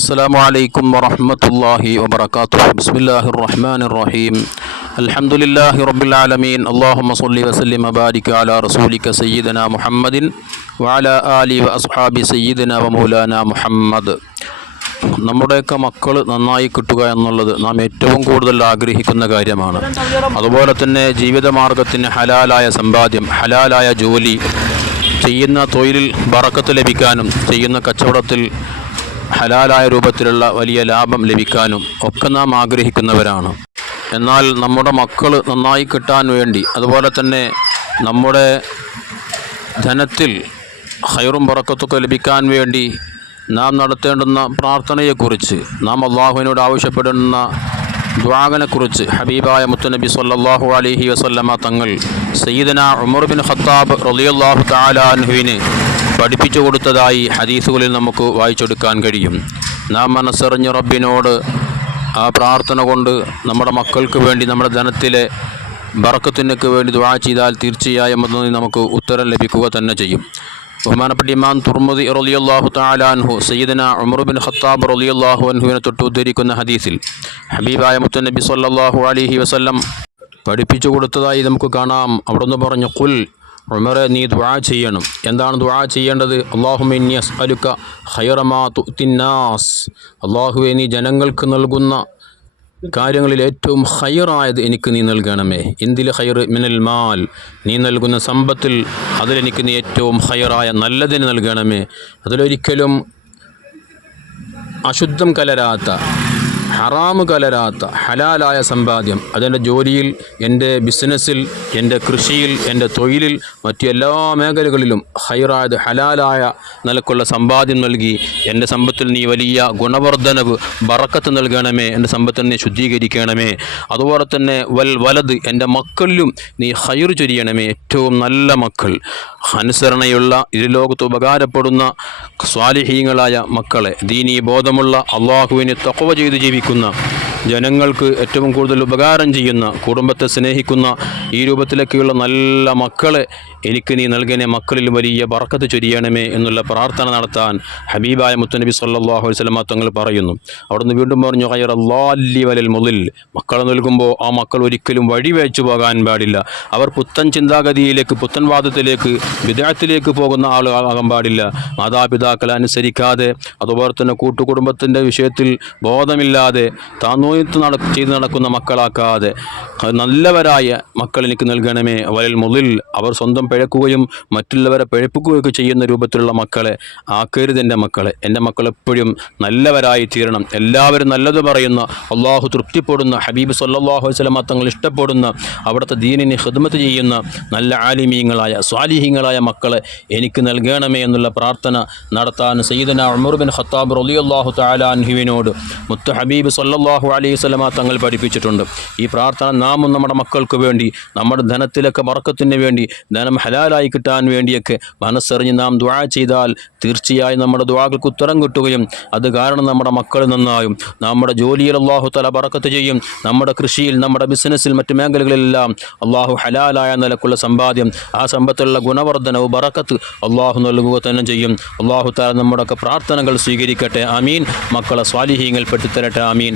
السلام عليكم ورحمة الله وبركاته بسم الله الرحمن الرحيم الحمد لله رب العالمين اللهم صل وسلم وبارك على رسولك سيدنا محمد وعلى آله وأصحاب سيدنا ومولانا محمد നമ്മുടെയൊക്കെ മക്കൾ നന്നായി കിട്ടുക എന്നുള്ളത് നാം ഏറ്റവും കൂടുതൽ ആഗ്രഹിക്കുന്ന കാര്യമാണ് അതുപോലെ തന്നെ ജീവിതമാർഗത്തിന് ഹലാലായ സമ്പാദ്യം ഹലാലായ ജോലി ചെയ്യുന്ന തൊഴിലിൽ ബറക്കത്ത് ലഭിക്കാനും ചെയ്യുന്ന കച്ചവടത്തിൽ ഹലാലായ രൂപത്തിലുള്ള വലിയ ലാഭം ലഭിക്കാനും ഒക്കെ നാം ആഗ്രഹിക്കുന്നവരാണ്. എന്നാൽ നമ്മുടെ മക്കൾ നന്നായി കിട്ടാൻ വേണ്ടി അതുപോലെ തന്നെ നമ്മുടെ ധനത്തിൽ ഹൈറും പറക്കത്തൊക്കെ ലഭിക്കാൻ വേണ്ടി നാം നടത്തേണ്ടുന്ന പ്രാർത്ഥനയെക്കുറിച്ച് നാം അള്ളാഹുവിനോട് ആവശ്യപ്പെടുന്ന ദ്വാഗനെക്കുറിച്ച് ഹബീബായ മുത്തുനബി സല്ലാഹു അലഹി വസല്ലമ തങ്ങൾ സയ്യിദന ഉമർ ബിൻ ഖത്താബ് റളിയല്ലാഹു തആലാൻഹുവിന് പഠിപ്പിച്ചു കൊടുത്തതായി ഹദീസുകളിൽ നമുക്ക് വായിച്ചെടുക്കാൻ കഴിയും. നാം മനസ്സറിഞ്ഞ റബ്ബിനോട് ആ പ്രാർത്ഥന കൊണ്ട് നമ്മുടെ മക്കൾക്ക് വേണ്ടി നമ്മുടെ ധനത്തിലെ ബറക്കത്തിനൊക്കെ വേണ്ടി ദുആ ചെയ്താൽ തീർച്ചയായും അതിൽ നമുക്ക് ഉത്തരം ലഭിക്കുക തന്നെ ചെയ്യും. ബഹുമാനപ്പെട്ട ഇമാം തുർമുദി റളിയല്ലാഹു താലാൻഹു സയ്യിദന ഹത്താബ് ഖത്താബ് റളിയല്ലാഹു അൻഹുവിനെ തൊട്ട് ഉദ്ധരിക്കുന്ന ഹദീസിൽ ഹബീബായ മുത്തനബി സല്ലാഹു അലൈഹി വസല്ലം പഠിപ്പിച്ചു കൊടുത്തതായി നമുക്ക് കാണാം. അവിടെ നിന്ന് പറഞ്ഞു കുൽ ഉമറെ നീ ദുആ ചെയ്യണം. എന്താണ് ദുആ ചെയ്യേണ്ടത്? അള്ളാഹുമിന്യസ് അലുക്ക ഖൈറമാ തുത്തിന്നാസ് അള്ളാഹുവെ നീ ജനങ്ങൾക്ക് നൽകുന്ന കാര്യങ്ങളിൽ ഏറ്റവും ഹയറായത് എനിക്ക് നീ നൽകണമേ. എന്തിൽ ഹയർ മിനൽ മാൽ. നീ നൽകുന്ന സമ്പത്തിൽ അതിലെനിക്ക് നീ ഏറ്റവും ഹയറായ നല്ലതിന് നൽകണമേ. അതിലൊരിക്കലും അശുദ്ധം കലരാത്ത ഹറാമ് കലരാത്ത ഹലാലായ സമ്പാദ്യം. അതെന്റെ ജോലിയിൽ എന്റെ ബിസിനസ്സിൽ എന്റെ കൃഷിയിൽ എന്റെ തൊഴിലിൽ മറ്റു എല്ലാ മേഖലകളിലും ഹൈറായത് ഹലാലായ നിലക്കുള്ള സമ്പാദ്യം നൽകി എന്റെ സമ്പത്തിൽ നീ വലിയ ഗുണവർദ്ധനവ് ബറക്കത്ത് നൽകണമേ എന്റെ സമ്പത്തിൽ നീ ശുദ്ധീകരിക്കണമേ. അതുപോലെ തന്നെ വൽ വലത് എന്റെ മക്കളിലും നീ ഹൈർ ചൊരിയണമേ ഏറ്റവും നല്ല മക്കൾ. അനുസരണയുള്ള ഇരുലോകത്ത് ഉപകാരപ്പെടുന്ന സ്വാലിഹീങ്ങളായ മക്കളെ ദീനീ ബോധമുള്ള അള്ളാഹുവിനെ തക്കവ ചെയ്ത് ജീവിക്കുന്ന ജനങ്ങൾക്ക് ഏറ്റവും കൂടുതൽ ഉപകാരം ചെയ്യുന്ന കുടുംബത്തെ സ്നേഹിക്കുന്ന ഈ രൂപത്തിലേക്കുള്ള നല്ല മക്കളെ എനിക്ക് നീ നൽകണേ മക്കളിൽ വലിയ ബർക്കത്ത് ചൊരിയണമേ എന്നുള്ള പ്രാർത്ഥന നടത്താൻ ഹബീബായ മുത്തനബി സല്ലാഹു അലൈഹി വസല്ലമ തങ്ങൾ പറയുന്നു. അവിടുന്ന് വീണ്ടും പറഞ്ഞു ഖൈർ അല്ലാഹി വലൽ മുളിൽ മക്കളെ നൽകുമ്പോൾ ആ മക്കൾ ഒരിക്കലും വഴി വെച്ചു പോകാൻ പാടില്ല. അവർ പുത്തൻ ചിന്താഗതിയിലേക്ക് പുത്തൻ വാദത്തിലേക്ക് വിദേഹത്തിലേക്ക് പോകുന്ന ആളുകളാകാൻ പാടില്ല. മാതാപിതാക്കളെ അനുസരിക്കാതെ അതുപോലെ തന്നെ കൂട്ടുകുടുംബത്തിന്റെ വിഷയത്തിൽ ബോധമില്ലാതെ താന്നോയത്ത് നട ചെയ്ത് നടക്കുന്ന മക്കളാക്കാതെ നല്ലവരായ മക്കൾ എനിക്ക് നൽകണമേ. വലൽ മുതിൽ അവർ സ്വന്തം പിഴക്കുകയും മറ്റുള്ളവരെ പിഴപ്പിക്കുകയൊക്കെ ചെയ്യുന്ന രൂപത്തിലുള്ള മക്കളെ ആക്കരുത് എന്റെ മക്കളെ. എന്റെ മക്കൾ എപ്പോഴും നല്ലവരായി തീരണം. എല്ലാവരും നല്ലത് പറയുന്ന അള്ളാഹു തൃപ്തിപ്പെടുന്ന ഹബീബ് സല്ലാഹു അലൈഹി വസല്ലമ തങ്ങൾ ഇഷ്ടപ്പെടുന്ന അവിടുത്തെ ദീനിനെ ഹിദ്മത്ത് ചെയ്യുന്ന നല്ല ആലിമീങ്ങളായ സ്വാലിഹീങ്ങളായ മക്കളെ എനിക്ക് നൽകണമേ എന്നുള്ള പ്രാർത്ഥന നടത്താൻ സയ്യിദന ഉമർ ബിൻ ഖത്താബ് റളിയല്ലാഹു തആല അൻഹുവിനോട്. മുത്ത് ഹബീബ് സല്ലല്ലാഹു അലൈഹി വസല്ലമ തങ്ങൾ പഠിപ്പിച്ചിട്ടുണ്ട്. ഈ പ്രാർത്ഥന നാമും നമ്മുടെ മക്കൾക്ക് വേണ്ടി നമ്മുടെ ധനത്തിലൊക്കെ മറക്കത്തിന് വേണ്ടി ധനം ഹലാലായി കിട്ടാൻ വേണ്ടിയൊക്കെ മനസ്സറിഞ്ഞ് നാം ദുആ ചെയ്താൽ തീർച്ചയായും നമ്മുടെ ദ്വാകൾക്ക് ഉത്തരം കിട്ടുകയും അത് കാരണം നമ്മുടെ മക്കൾ നന്നായും. നമ്മുടെ ജോലിയിൽ അള്ളാഹു തല പറക്കത്ത് ചെയ്യും. നമ്മുടെ കൃഷിയിൽ നമ്മുടെ ബിസിനസ്സിൽ മറ്റ് മേഖലകളിലെല്ലാം അള്ളാഹു ഹലാലായ നിലക്കുള്ള സമ്പാദ്യം ആ സമ്പത്തുള്ള ഗുണവർദ്ധനവ് ബറക്കത്ത് അള്ളാഹു നൽകുക തന്നെ ചെയ്യും. അള്ളാഹു താല നമ്മുടെയൊക്കെ പ്രാർത്ഥനകൾ സ്വീകരിക്കട്ടെ. അമീൻ മക്കളെ സ്വാലിഹീങ്ങൾ പെട്ടിത്തരട്ടെ. അമീൻ ആമീൻ